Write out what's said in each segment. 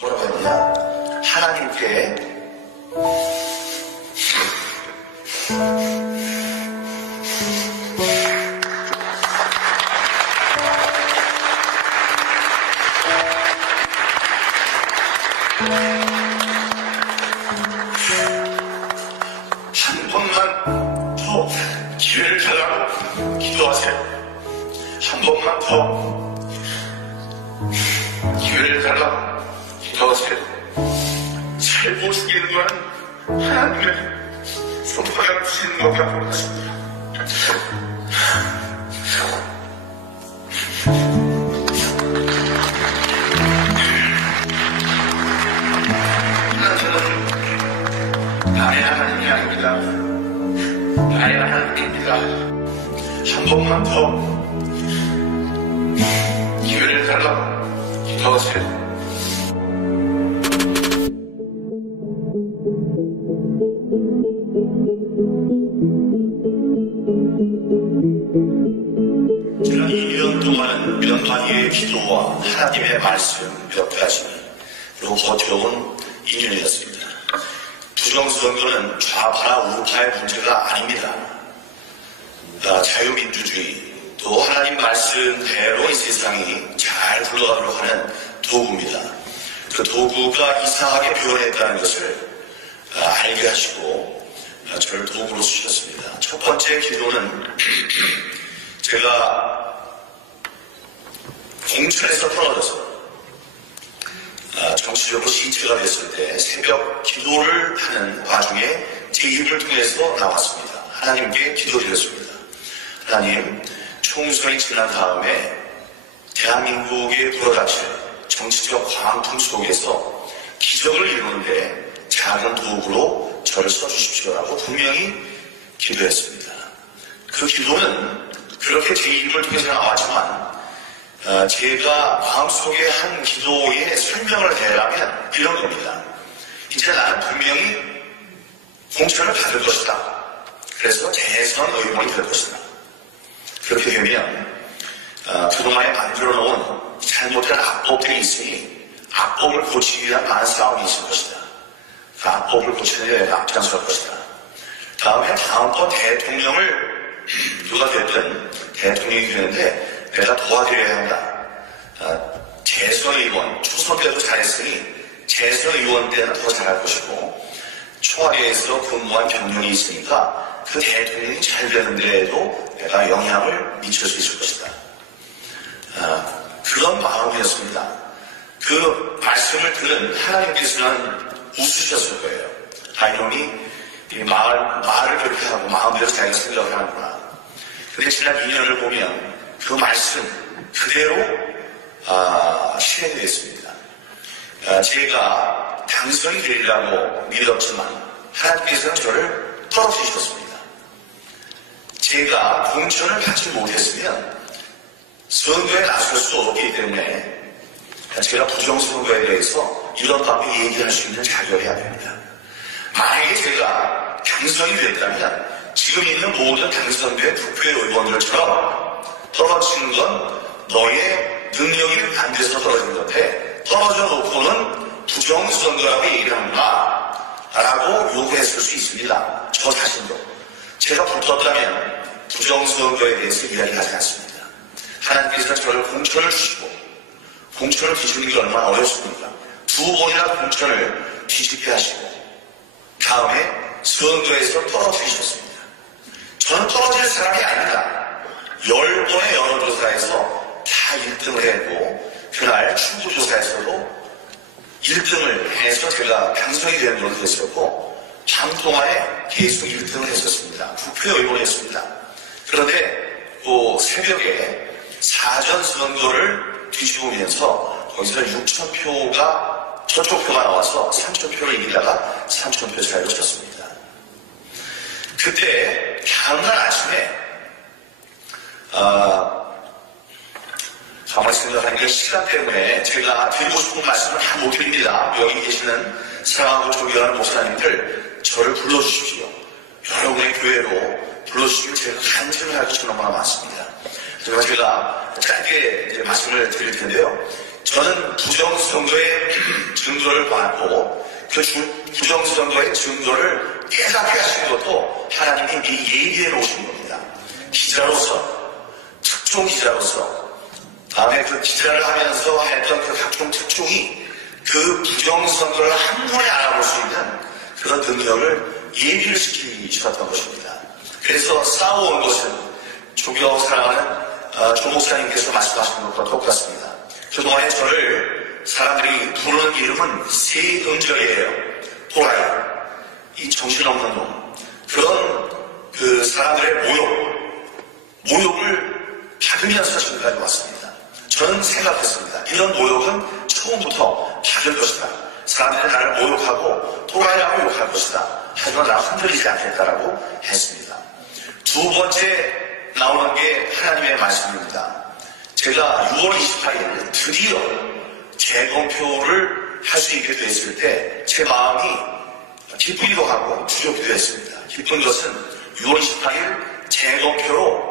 뭐라고 했느냐? 하나님께 한 번만 더 기회를 달라고 기도하세요. 한 번만 더 기회를 달라고 기도하세요. 살고 죽이는 건 하나님의 손바닥 주시는 것이라고 하십니다. 저는 나의 하나님이 아닙니다. 나의 하나님입니다. 한 번만 더 기회를 달라고 기도하세요. 제가 2년 동안 몇 마디의 기도와 하나님의 말씀 몇 가지로 버텨온 2년이었습니다. 부정선거는 좌파나 우파의 문제가 아닙니다. 자유민주주의 또 하나님 말씀대로 이 세상이 잘 굴러가도록 하는 도구입니다. 그 도구가 이상하게 변했다는 것을 알게 하시고 저를 도구로 쓰셨습니다. 첫 번째 기도는 제가 공천에서 떨어져서 정치적으로 시체가 됐을 때 새벽 기도를 하는 와중에 제 입을 통해서 나왔습니다. 하나님께 기도드렸습니다. 하나님, 총선이 지난 다음에 대한민국에 불어닥칠 정치적 광풍 속에서 기적을 이루는데 작은 도구로 저를 써주십시오라고 분명히 기도했습니다. 그 기도는 그렇게 제 입을 통해서 나왔지만 제가 마음속에 한 기도의 설명을 해라면 이런 겁니다. 이제 나는 분명히 공천을 받을 것이다. 그래서 대선 의원이 될 것이다. 그렇게 되면 그동안에 만들어 놓은 잘못된 악법들이 있으니 악법을 고치기 위한 많은 싸움이 있을 것이다. 그 악법을 고치는 데 내가 앞장설 것이다. 다음번 대통령을 누가 됐든 대통령이 되는데 내가 도와드려야 한다. 재선 의원, 초선 때도 잘했으니 재선 의원 때는 더 잘할 것이고 청와대에서 근무한 경력이 있으니까 그 대통령이 잘 되는 데에도 내가 영향을 미칠 수 있을 것이다. 그런 마음이었습니다. 그 말씀을 들은 하나님께서는 웃으셨을 거예요. 이놈이 말을 그렇게 하고 마음대로 자기가 생각을 하는구나. 근데 지난 2년을 보면 그 말씀 그대로 실행되었습니다. 제가 당선이 되리라고 믿었지만 하나님께서는 저를 떨어뜨리셨습니다. 제가 공천을 받지 못했으면 선거에 나설 수 없기 때문에 제가 부정선거에 대해서 이런 방법에 얘기할 수 있는 자격이어야 됩니다. 만약에 제가 당선이 됐다면 지금 있는 모든 당선된 국회의원들처럼 떨어지는 건 너의 능력이 안 돼서 떨어진 건데 떨어져 놓고는 부정선거라고 얘기를 하는구나 라고 요구했을 수 있습니다. 저 자신도. 제가 붙었다면 부정선거에 대해서 이야기하지 않습니다. 하나님께서 저를 공천을 주시고 공천을 뒤집는 게 얼마나 어렵습니까? 2번이나 공천을 뒤집게 하시고 다음에 선거에서 떨어뜨리셨습니다. 저는 떨어질 사람이 아니다. 10번의 여론조사에서 다 1등을 했고 그날 충북조사에서도 1등을 해서 제가 당선이 되는 걸로 됐었고 밤 동안에 계속 1등을 했었습니다. 국회의원을 했습니다. 그런데 그 새벽에 사전선거를 뒤집으면서 거기서 6,000표가 저쪽 표가 나와서 3,000표를 이기다가 3,000표 차이로 졌습니다. 그때 다음날 아침에 가만히 생각하니까 시간 때문에 제가 드리고 싶은 말씀을 다 못 드립니다. 여기 계시는 사랑하고 존경하는 목사님들 저를 불러주십시오. 여러분의 교회로 불러주시면 제가 간증을 할 것이 너무나 많습니다. 그래서 제가 짧게 이제 말씀을 드릴 텐데요. 저는 부정선거에 증거를 받고 그 부정선거의 증거를 깨닫게 하신 것도 하나님이 미리 예비해 놓으신 겁니다. 기자로서, 특종 기자로서, 다음에 그 기자를 하면서 했던 그 각종 특종이 그 부정선거를 한눈에 알아볼 수 있는 그런 능력을 예비를 시키셨던 것입니다. 그래서 싸워온 것은 조교 사랑하는 조 목사님께서 말씀하신 것과 똑같습니다. 그동안에 저를 사람들이 부르는 이름은 세 음절이에요. 도라이, 이 정신없는 놈. 그런 그 사람들의 모욕을 받으면서 지금까지 왔습니다. 저는 생각했습니다. 이런 모욕은 처음부터 받을 것이다. 사람들이 나를 모욕하고 도라이라고 욕할 것이다. 하지만 나는 흔들리지 않겠다라고 했습니다. 두 번째 나오는 게 하나님의 말씀입니다. 제가 6월 28일 드디어 재검표를 할 수 있게 됐을 때 제 마음이 기쁘기도 하고 두렵기도 했습니다. 기쁜 것은 6월 28일 재검표로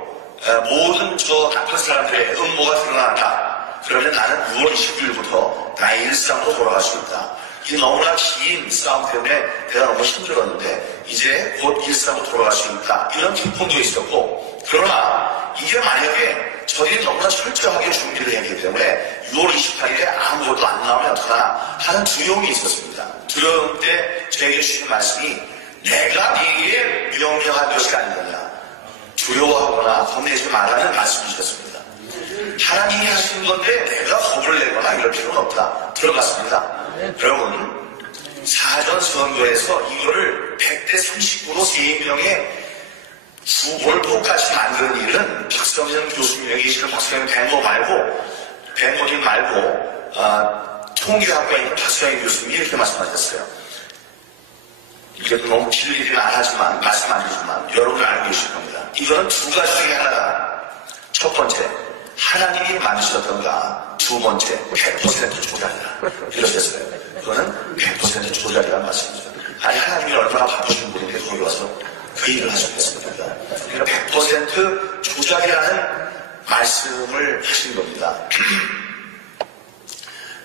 모든 저 나쁜 사람들의 음모가 드러난다. 그러면 나는 6월 29일부터 나의 일상으로 돌아갈 수 있다. 이 너무나 긴 싸움 때문에 내가 너무 힘들었는데 이제 곧 일상으로 돌아갈 수 있다. 이런 기쁨도 있었고, 그러나 이게 만약에 저들이 너무나 철저하게 준비를 했기 때문에 6월 28일에 아무것도 안 나오면 어떡하나 하는 두려움이 있었습니다. 두려움 때 저에게 주신 말씀이 내가 네게 명령한 것이 아니느냐, 두려워하거나 겁내지 말라는 말씀이셨습니다. 하나님이 하신 건데 내가 겁을 내거나 이럴 필요는 없다. 들어갔습니다. 여러분, 사전 선거에서 이거를 100대 39로 3명의 후보를 똑같이 만드는 일은 박성현 교수님, 여기 계시는 박성현 弁護님 말고 통계학과에 있는 박성현 교수님이 이렇게 말씀하셨어요. 이게 너무 길리긴 안 하지만, 말씀 안 드리지만 여러분 알고 계실 겁니다. 이거는 두 가지 중에 하나다. 첫 번째, 하나님이 만드셨던가, 두 번째, 100% 조작이다. 이러셨어요. 그거는 100% 조작이라는 말씀이죠. 아니, 하나님이 얼마나 바쁘신 분인데 거기 와서 그 일을 하셨겠습니까? 그러니까 100% 조작이라는 말씀을 하신 겁니다.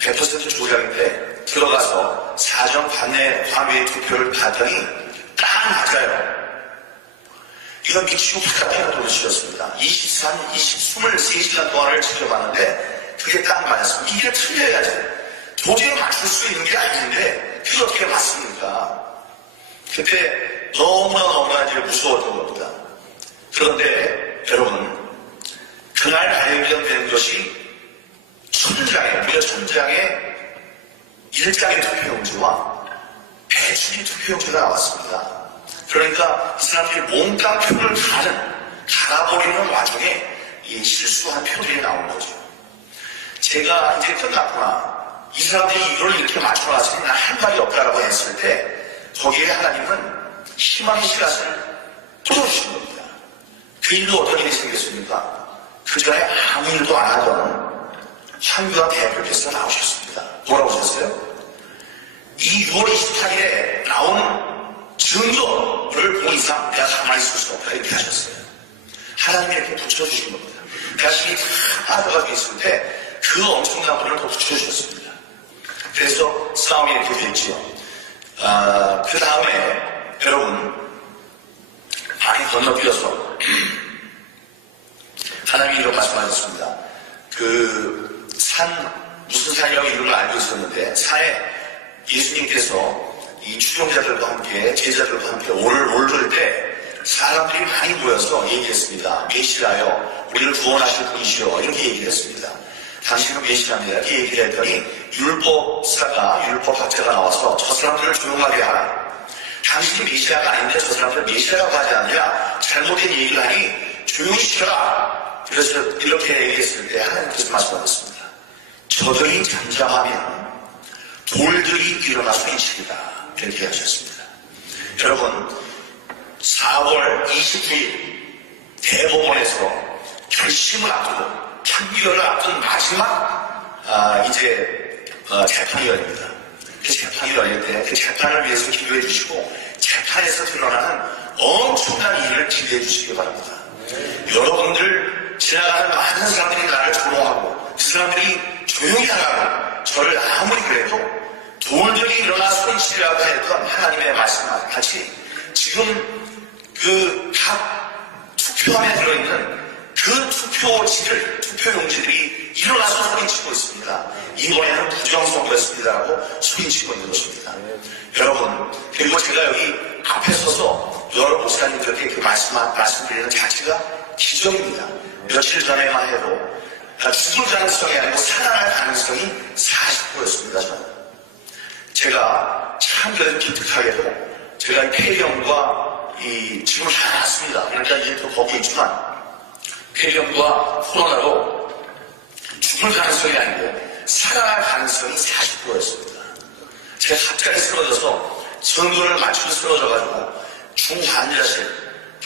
100% 조작인데 들어가서 사전 관외 투표를 봤더니 딱 맞아요. 이건 미치고 피가 돌으셨습니다. 23시간 동안을 지켜봤는데 그게 딱 맞았습니다. 이게 틀려야지. 도저히 맞출 수 있는 게 아닌데 그게 어떻게 맞습니까? 그때 너무나 이제 무서웠던 겁니다. 그런데 여러분, 그날 발견된 것이 무려 천장에 일장의 투표용지와 배준의 투표용지가 나왔습니다. 그러니까 이 사람들이 몽땅 표를 갈아버리는 와중에 이 실수한 표들이 나온 거죠. 제가 이제 끝났구나. 이 사람들이 이걸 이렇게 맞춰놨으니 난 할 말이 없다라고 했을 때 거기에 하나님은 희망의 씨앗을 뿌려주신 겁니다. 그 일로 어떤 일이 생겼습니까? 그 전에 아무 일도 안 하던 황교안 대표께서 나오셨습니다. 뭐라고 하셨어요? 이 6월 28일에 나온 증거를 본 이상 내가 가만히 있을 수 없다 이렇게 하셨어요. 하나님이 이렇게 붙여주신 겁니다. 자신이 다 빠져가지고 있을 때 그 엄청난 분을 더 붙여주셨습니다. 그래서 싸움이 이렇게 됐지요. 그 다음에 여러분, 많이 건너뛰어서 하나님이 이런 말씀하셨습니다. 그 무슨 산이라고 이름을 알고 있었는데 산에 예수님께서 이 추종자들과 함께 제자들과 함께 오를 때 사람들이 많이 모여서 얘기했습니다. 메시아여, 우리를 구원하실 분이시여, 이렇게 얘기했습니다. 당신은 메시아입니다. 이렇게 얘기를 했더니 율법학자가 나와서 저 사람들을 조용하게 하라. 당신이 메시아가 아닌데 저 사람들을 메시아라고 하지 않느냐, 잘못된 얘기를 하니 조용히 시켜라. 그래서 이렇게 얘기했을 때 하나님께서 말씀하셨습니다. 저들이 잠잠하면 돌들이 일어나서 인치리다. 이렇게 하셨습니다. 여러분, 4월 29일 대법원에서 결심을 앞두고 판결을 앞둔 마지막 재판이 열립니다. 그 재판이 열릴 때 그 재판을 위해서 기도해 주시고 재판에서 드러나는 엄청난 일을 기대해 주시기 바랍니다. 여러분들, 지나가는 많은 사람들이 나를 조롱하고 그 사람들이 조용히 하라고 저를 아무리 그래도 돌들이 일어나 소리치리라고 했던 하나님의 말씀과 같이 지금 그 각 투표함에 들어있는 그 투표용지들이 일어나서 소리치고 있습니다. 이번에는 부정선거였습니다라고 소리치고 있는 것입니다. 여러분, 그리고 제가 여기 앞에 서서 여러 목사님들에게 그 말씀드리는 자체가 기적입니다. 며칠 전에만 해도 죽을 가능성이 아니고 살아날 가능성이 40%였습니다. 저는. 제가 참 그래도 기특하게도 제가 이 폐렴과 지금 다 났습니다. 그러니까 이제 또 거기에 있지만 폐렴과 코로나로 죽을 가능성이 아니고 살아날 가능성이 40%였습니다. 제가 갑자기 쓰러져서 선거를 맞추고 쓰러져가지고 중환자실,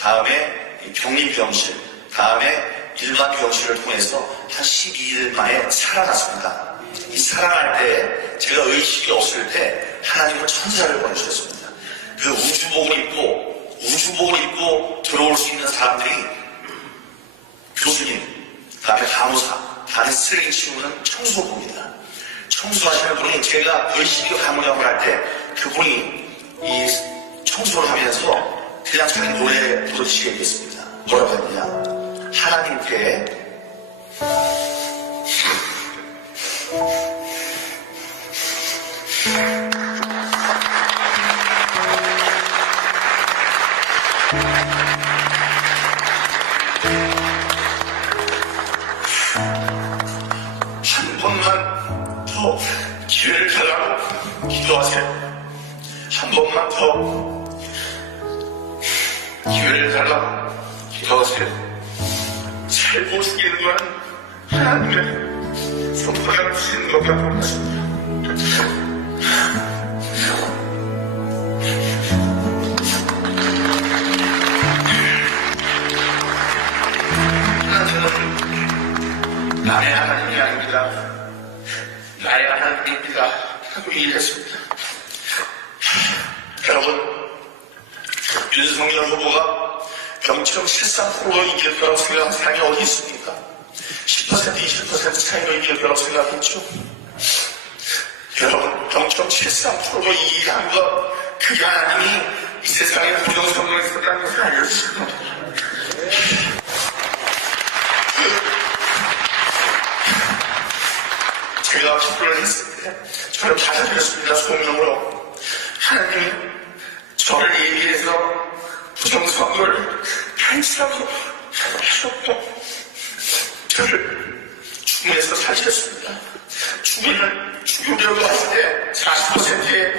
다음에 격리병실, 다음에 일반 병실을 통해서 한 12일 만에 살아났습니다. 이 살아날 때 제가 의식이 없을 때 하나님은 천사를 보내주셨습니다. 그 우주복을 입고 들어올 수 있는 사람들이 교수님, 다음에 간호사, 다음에 쓰레기 치우는 청소부입니다. 청소하시는 분이 제가 의식이 가물가물할 때 그분이 이 청소를 하면서 그냥 자기 노래 부르시게 됐습니다. 뭐라고 했느냐? 하나님께 한 번만 더 기회를 달라고 기도하세요. 한 번만 더 기회를 달라고 기도하세요. 살고 죽이는 건 하나님의 손가락 주시는 것과 같습니다. 저는 나의 하나님이 아닙니다. 나의 하나님입니다 하고 얘기했습니다. 여러분, 윤석열 후보가 0.73%로 이길 거라고 생각하는 사람이 어디 있습니까? 10%, 20% 차이로 이길 거라고 생각했죠. 여러분, 0.73%로 이기는 것, 그게 하나님이 이 세상에 부정선거를 있었다는 것을 알려주신 겁니다. 제가 기도를 했을 때 저를 받아들였습니다. 소명으로. 하나님이 저를 얘기해서 부정선거를 반치라고 하셨고 저를 죽음에서 살리셨습니다. 죽으려고 했을 때 40%의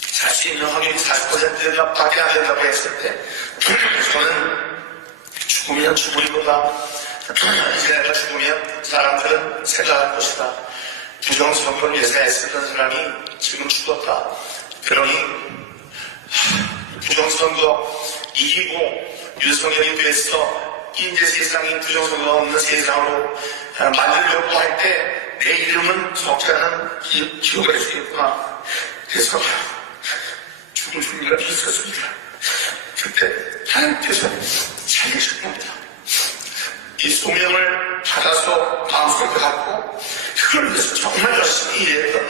살 수 있는 확률이 40%밖에 안 된다고 했을 때 저는 죽으면 죽을 거다. 이제 내가 죽으면 사람들은 생각할 것이다. 부정선거를 예상했었던 사람이 지금 죽었다. 그러니 부정선거 이기고 윤석열이 돼서 이제 세상이 부정선거가 없는 세상으로 만들려고 할 때 내 이름은 적지 않은 기억을 할 수 있구나. 그래서 죽을 준비가 있었습니다. 그때 하나님께서 살리신 겁니다. 이 소명을 받아서 마음속에 갖고 그걸 위해서 정말 열심히 일했던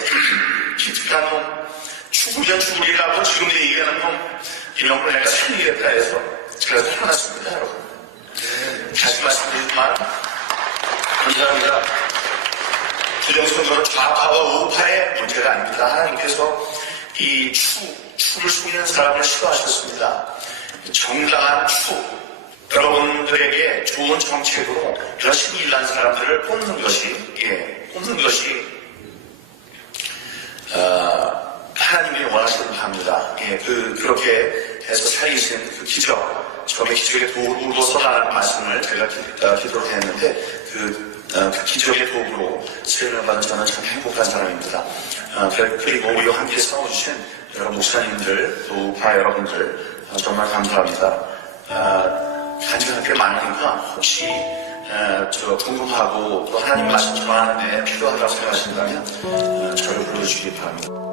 기특한 놈, 죽으면 죽으리라고 지금 얘기하는 놈, 이런 걸 내가 살리겠다 해서 제가 살아났습니다, 여러분. 다시 말씀드리지만 감사합니다. 부정선거는 좌파와 우파의 문제가 아닙니다. 하나님께서 이 추를 속이는 사람을 싫어하셨습니다. 정당한 추, 여러분들에게 좋은 정책으로 열심히 일하는 사람들을 뽑는 것이 하나님이 원하시는 바입니다. 그렇게 해서 살리신 그 기적, 저의 기적의 도구로 서라는 말씀을 제가 기도를 했는데 그 기적의 도구로 수련을 받은 저는 참 행복한 사람입니다. 그리고 우리와 함께 싸워주신 여러 목사님들, 또 우파 여러분들 정말 감사합니다. 간증할 게 많으니까 혹시 궁금하고 또 하나님 말씀 전하는데 필요하다고 생각하신다면 저를 불러주시기 바랍니다.